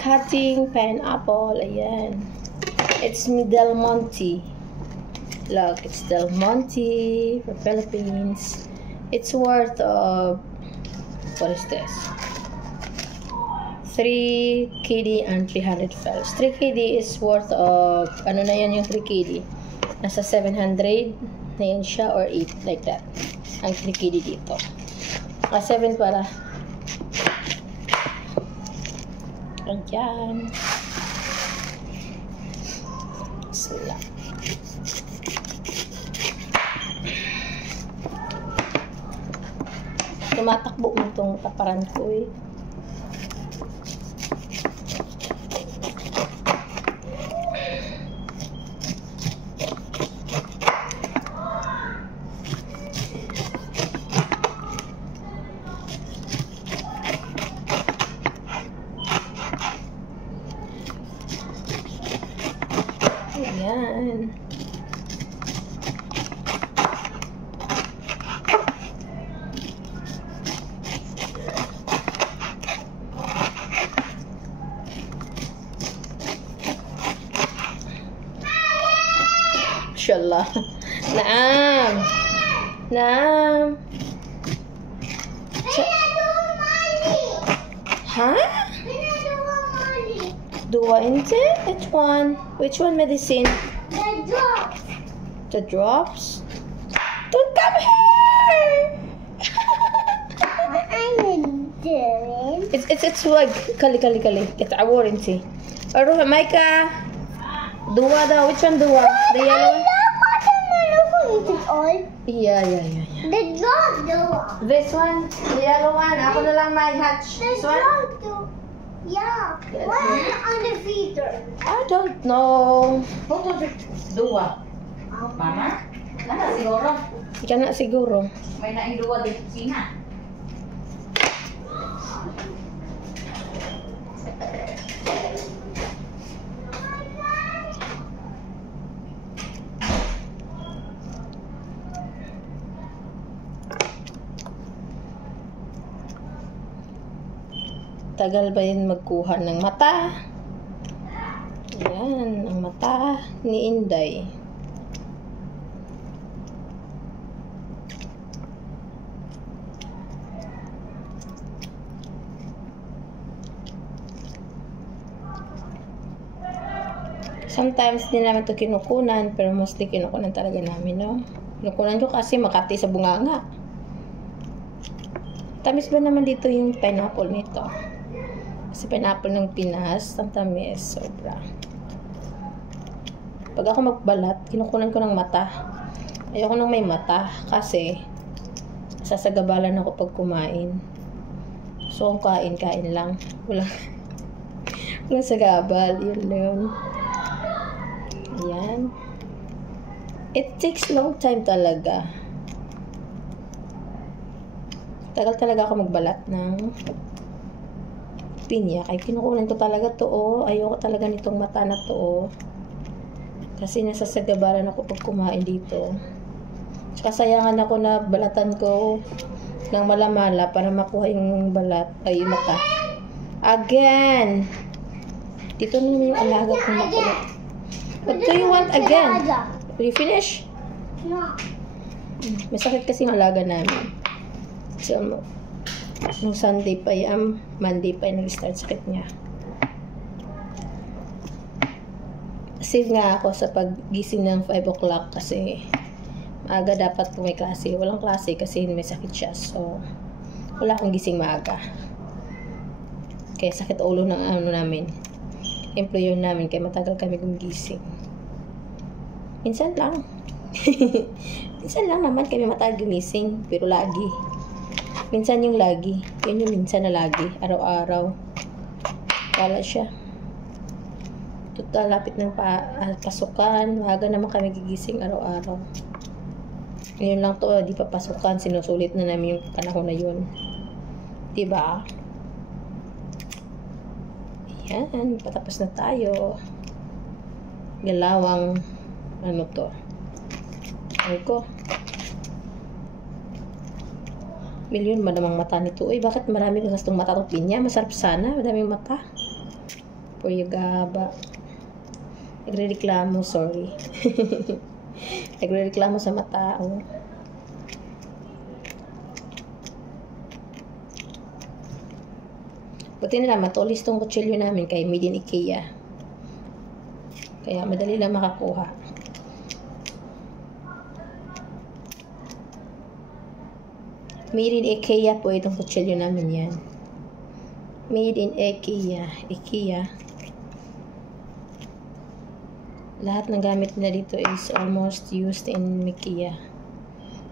cutting pineapple. Ayan. It's Del Monte. Look, it's Del Monte for Philippines. It's worth of, what is this? 3 KD and 300 fells. 3 KD is worth of, ano na yan yung 3 KD? Nasa 700 na yan siya or 8, like that. Ang 3 KD dito. 7 para. Ayan. Sula. Tumatakbo mo itong taparan ko eh. Ayan. Mashallah. Naam. Naam. Ha? Dua inte? Which one? Which one medicine? The drops. The drops? Don't come here! What are you doing? It's wag. Kali. Itawar inti. Aruha, Maika. Dua daw. Which one dua? The yellow one? All. Yeah. The drop though. This one? The yellow one? Ako na lang may hatch. The This one? drop though. Yeah. Yes. What is on the feeder? I don't know. Dua. Mama? Nana siguro. Ika na siguro. May naing dua dito sina. Tagal ba yun magkuha ng mata? Ayan, ang mata ni Inday. Sometimes din namin ito kinukunan, pero mostly kinukunan talaga namin, no? Kinukunan ko kasi Makati sa bunganga. Tamis ba naman dito yung pineapple nito? Kasi pineapple ng Pinas, ang tamis, sobra. Pag ako magbalat, kinukunan ko ng mata. Ayoko nang may mata kasi sasagabalan ako pag kumain. So, kung kain lang. Walang sagabal. Yun lang. Ayan. It takes long time talaga. Tagal talaga ako magbalat ng pinya. Kaya kinukunan ko talaga to, oh. Ayoko talaga nitong mata na to, oh. Kasi nasasagabaran ako pag kumain dito. Tsaka sayangan ako na balatan ko ng malamala para makuha yung balat, ay yung mata. Again! Dito naman yung alaga kong makulit. What do you want again? Will you finish? No. May sakit kasi yung alaga namin. So, nung Sunday pa yan, Monday pa yung nag-start sakit niya. Save nga ako sa paggising ng 5 o'clock kasi maaga dapat po may klase. Walang klase kasi may sakit siya. So, wala akong gising maaga. Kaya sakit ulo ng ano namin. Employer namin. Kaya matagal kami gumigising. Minsan lang. Minsan lang naman kami matagal gumising. Pero lagi. Minsan yung lagi. Yun yung minsan na lagi. Araw-araw. Wala siya. Total, lapit ng pasukan. Maaga naman kami gigising araw-araw. Yun lang to. Di pa pasukan. Sinusulit na namin yung panahon na yun. Diba? Ayan. Patapos na tayo. Galawang ano to. Ay ko. Milyon ba namang mata nito? Uy, bakit marami kang gastong mata itong pinya? Masarap sana. Madaming mata. Puyugaba. Nagrereklamo, sorry. Nagrereklamo sa matao. Buti nila, matulis tong kutsilyo namin kay made in IKEA. Kaya madali lang makakuha. Made in IKEA po itong kutsilyo namin yan. Made in IKEA. IKEA. Lahat ng gamit na dito is almost used in IKEA.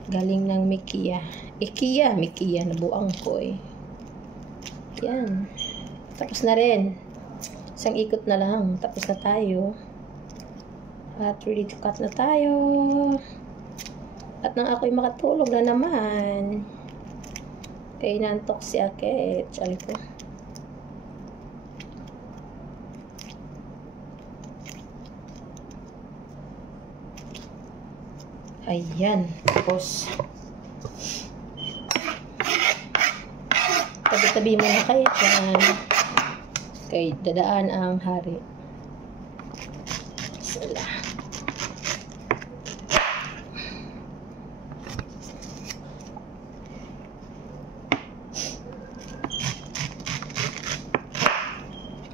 Galing ng IKEA. IKEA, IKEA. Nabuang ko eh. Yan. Tapos na rin. Isang ikot na lang. Tapos na tayo. At ready to cut na tayo. At nang ako'y makatulog na naman. Kaya nantok si Ake. Tsali ko. Ayan. Tapos tabi-tabi mo na kayo dyan. Kay dadaan ang hari. Sala.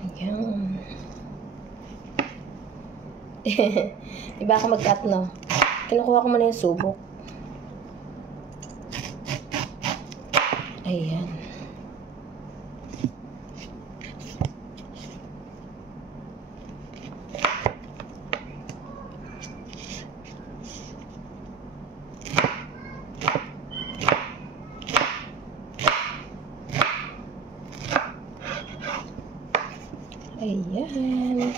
Ayan. Diba ako mag-cut, no? Kinukuha ko muna yung subok. Ayan. Ayan.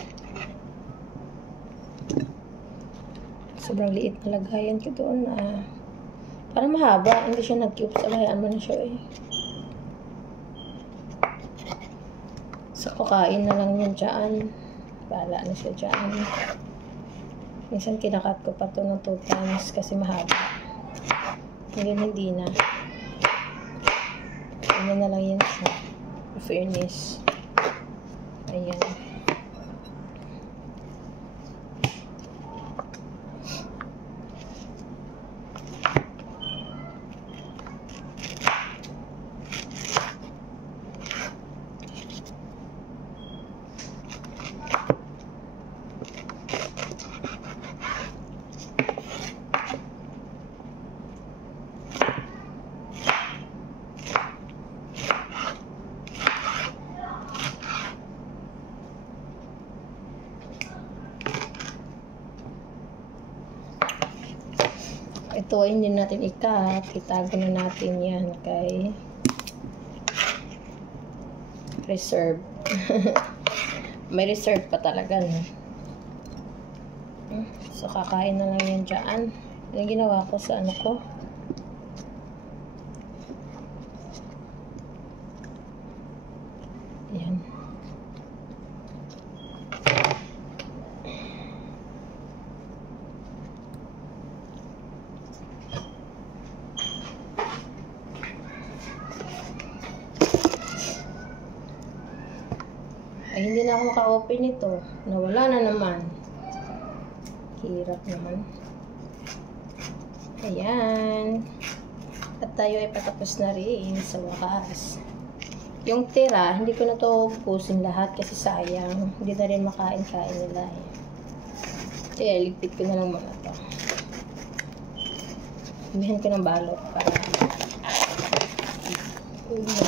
Sobrang liit na lagayan ko doon. Parang mahaba. Hindi siya nag-cube. Lagayan mo na siya eh. So, kakain na lang yan dyan. Bahala na siya dyan. Minsan kinakat ko pa ito ng 2 times kasi mahaba. Ngayon hindi na. Ganyan na lang yan siya. Fairness. Ayan. Ito ay hindi natin i-cut. Itago na natin yan kay reserve. May reserve pa talaga, no? So, kakain na lang yan dyan. Yung ginawa ko sa ano ko. Yan. Ay, hindi na ako maka-open nito. Nawala na naman. Hirap naman. Ayan. At tayo ay patapos na rin sa wakas. Yung tira, hindi ko na to pusin lahat kasi sayang. Hindi na rin makain-kain nila eh. Kaya ligpit ko na lang muna to. Ibihan ko ng balot para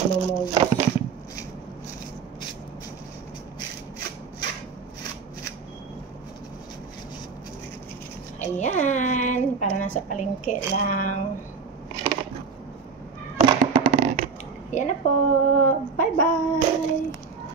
mag-mold. Ayan, para nasa palengke lang. Yan na po. Bye-bye!